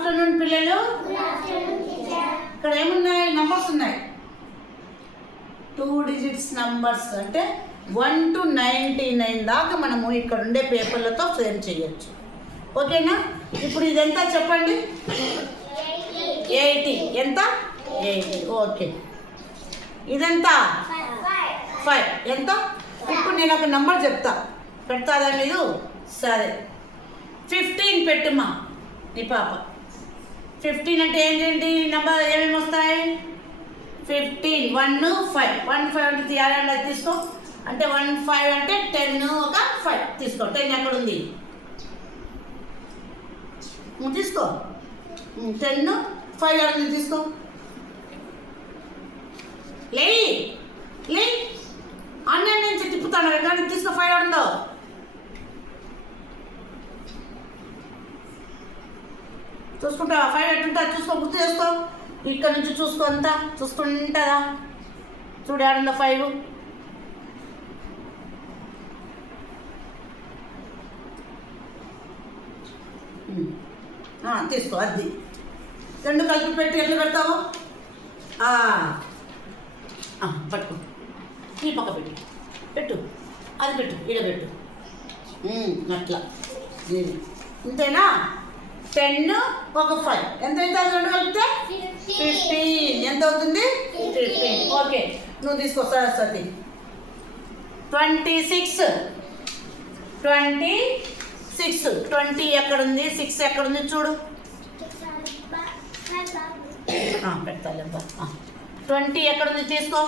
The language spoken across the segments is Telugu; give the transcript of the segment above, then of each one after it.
ఆఫ్టర్నూన్ పిల్లలు. ఇక్కడ ఏమున్నాయి? నంబర్స్ ఉన్నాయి. 2 digits నంబర్స్ అంటే 1 to 99 దాకా మనము ఇక్కడ ఉండే పేపర్లతో ఫ్రేమ్ చేయొచ్చు. ఓకేనా? ఇప్పుడు ఇదెంత చెప్పండి? 80. ఎంత? 80. ఓకే. ఇదెంత? 5. ఎంత? ఇప్పుడు నేను ఒక నంబర్ చెప్తా, పెడతాదా మీరు? సరే, 15 పెట్టుమా నీ పాప. 15 అంటే ఏంటండి? నంబర్ ఏమేమి వస్తాయి? 15, 1, 5. 1, 5 అంటే తీయాలండి, అది తీసుకో. అంటే 1, 5 అంటే 10, ఒక 5 తీసుకో. 10 ఎక్కడ ఉంది? తీసుకో. 10, 5 ఎక్కడ ఉంది? తీసుకో. లే లే అన్నయ్య నుంచి తిప్పుతాను కానీ తీసుకో. 5 ఉండో. చూసుకుంటావా? 5 ఎట్టుంటా చూసుకో, గుర్తు చేసుకో. ఇక్కడ నుంచి చూసుకో, అంతా చూసుకుంటుందా? చూడు ఆడుందో 5. తీసుకో. అది 2 కలిపి పెట్టి ఎట్లా పెడతావు? పట్టుకో. ఈ పక్క పెట్టు, పెట్టు, అది పెట్టు, ఈడ పెట్టు. అట్లా ఇంతేనా? 10, ఒక 5 ఎంత అవుతుంది? 2 కలిపితే 15. ఎంత అవుతుంది? 15. ఓకే, నువ్వు తీసుకో సరస్వతి. 26. 20 ఎక్కడుంది? 6 ఎక్కడుంది? చూడు. పెడతాలేబ్బా. 20 ఎక్కడుంది? తీసుకో.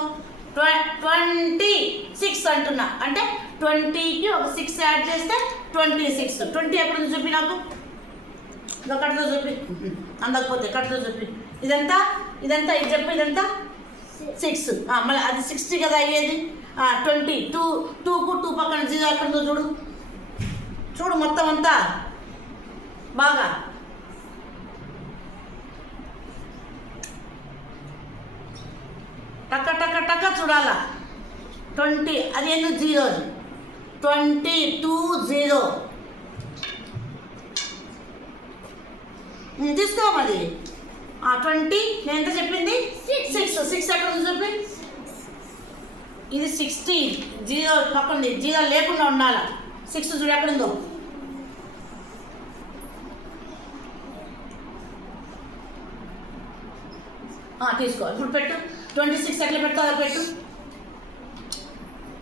26 అంటున్నా. అంటే 20కి ఒక 6 యాడ్ చేస్తే 26. 20 ఎక్కడుంది? చూపి నాకు. కట్టుతో చూపి. అందకపోతే కట్టుతో చూపి. ఇదంతా ఇది చెప్పు. ఇదంతా 6. మళ్ళీ అది 60 కదా అయ్యేది. 20. 2కు 2 పక్కన 0 ఎక్కడుందో చూడు. చూడు మొత్తం అంతా బాగా. టక్క టక్క టక్క చూడాలా. 20 అది ఎందుకు 0? 22, 0 తీసుకో. మరి 20 నేను ఎంత చెప్పింది? 6 ఎక్కడ ఉంది చెప్పి. ఇది 60. 0 పక్కన 0 లేకుండా ఉండాలా. 6 చూడు ఎక్కడుందో. తీసుకో. ఇప్పుడు పెట్టు. 26 ఎట్లా పెడతావు? అది పెట్టు.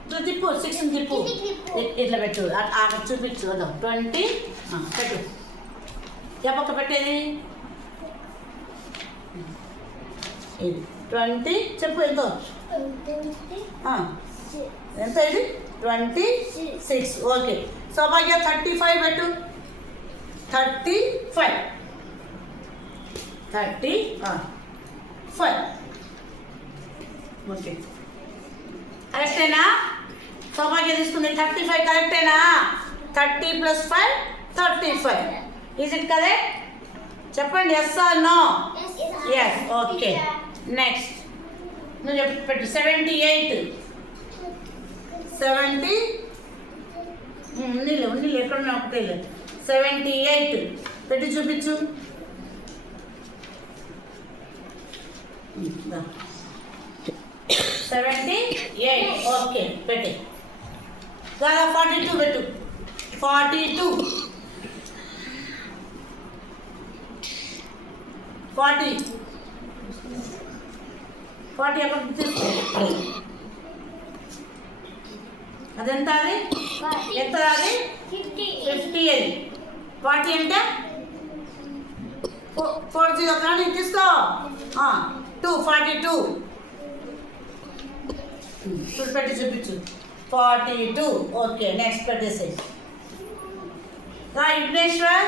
ఇట్లా తిప్పు. 6 తిప్పు. ఇట్లా పెట్టు. చూపించు. 20 పెట్టు. ఏ పక్క పెట్టేది? ఇది 20. చెప్పు ఎంతో? ఎంత ఇది? 26. ఓకే. సౌభాగ్య 35 పెట్టు. 35. ఓకే, కరెక్టేనా? సౌభాగ్య తీసుకుంది 35 కరెక్టేనా? 30 + 5 35. Is it correct? చెప్పండి. Yes or no? Yes. Okay, next నువ్వు చెప్పి పెట్టు. 78. ఉన్నీళ్ళు ఎక్కడున్నా ఒకటే. 78 పెట్టి చూపించు. 78. ఓకే, పెట్టి. 42 పెట్టు. 42. 40 ఎక్కడ తీసుకో. అదెంత? అది ఎంత? అది 50. అది 40 అంటే 40 కానీ తీసుకో. 42 చూడు పెట్టి చూపించు. 42. ఓకే, నెక్స్ట్ పెట్టేసేయి. విఘ్నేశ్వర్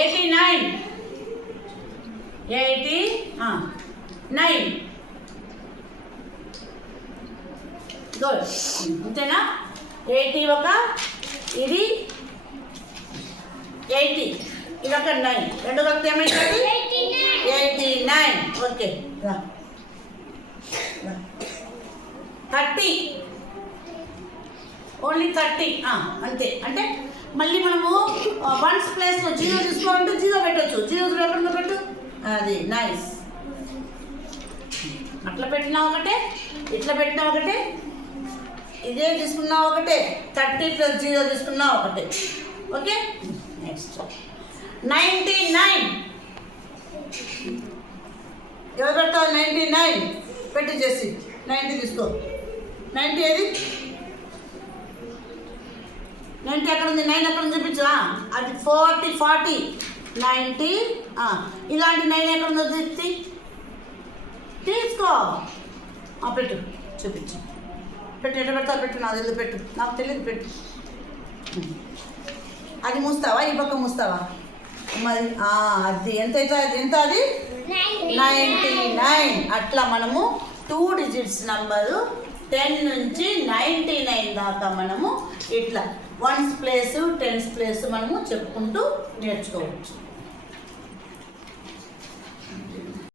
89. 89. గుడ్. అంతేనా? 80 ఒక, ఇది 80, ఇది ఒక 9. 2 కలిపితే ఏమైతుంది? 89. ఓకే, 30. ఓన్లీ 30. అంతే. అంటే మళ్ళీ మనము వన్స్ ప్లేస్లో 0 తీసుకోవాలంటే 0 పెట్టచ్చు. 0 ఎక్కడ పెట్టు, అది నైస్. అట్లా పెట్టినా ఒకటే, ఇట్లా పెట్టినా ఒకటే, ఇదే తీసుకున్నా ఒకటే, 30 + 0 తీసుకున్నా ఒకటే. Okay, next 99. ఎవరు పెడతావు? 99 పెట్టి చేసి 90 తీసుకో. 90 ఏది? 90 ఎక్కడ ఉంది? 9 ఎక్కడ ఉంది చూపించా? అది 40 90. ఇలాంటి 9 ఎక్కడ ఉందో తీసుకో. పెట్టు, చూపించు. పెట్టు, ఎట్లా పెడతావు? పెట్టు, నాకు తెలియదు. పెట్టు, నాకు తెలియదు. పెట్టు. అది మూస్తావా? ఈ పక్క మూస్తావా? మరి అది ఎంత అది 99. అట్లా మనము 2 డిజిట్స్ నంబరు 10 నుంచి 99 దాకా మనము ఇట్లా 1s ప్లేస్ 10s ప్లేస్ మనము చెప్పుకుంటూ నేర్చుకోవచ్చు.